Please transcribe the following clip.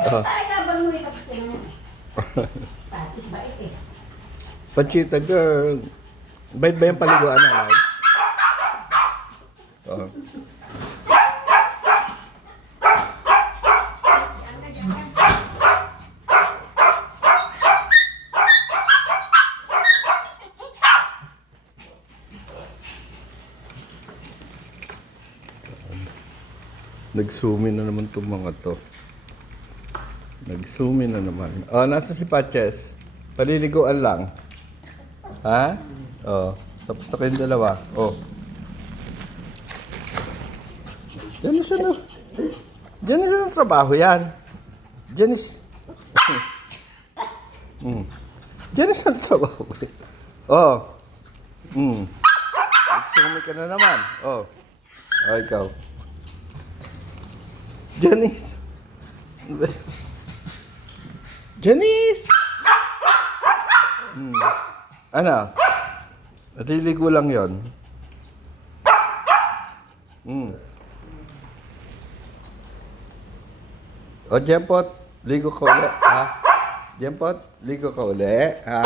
Oh. Tayo na ba mo tapos ko na. Tapos bait eh. Pachita girl. Bait ba yung paliguan na, Lai? Oh. Nag-zoom na naman itong mga to. Nag-zoom na naman. Oh, nasa si Patches. Paliliguan lang. Ha? Oh, tapos na kayong dalawa. Oh. Diyan na siya, no? Diyan na siya ng trabaho yan. Diyan is... Diyan na siya ng trabaho. Oh. Nag-zoom ka na naman. Oh. Oh, ikaw. Janice! Janice! Ano? Naliligo lang yon. O, Jempot, ligo ka uli, ha? Jempot, ligo ka uli, ha?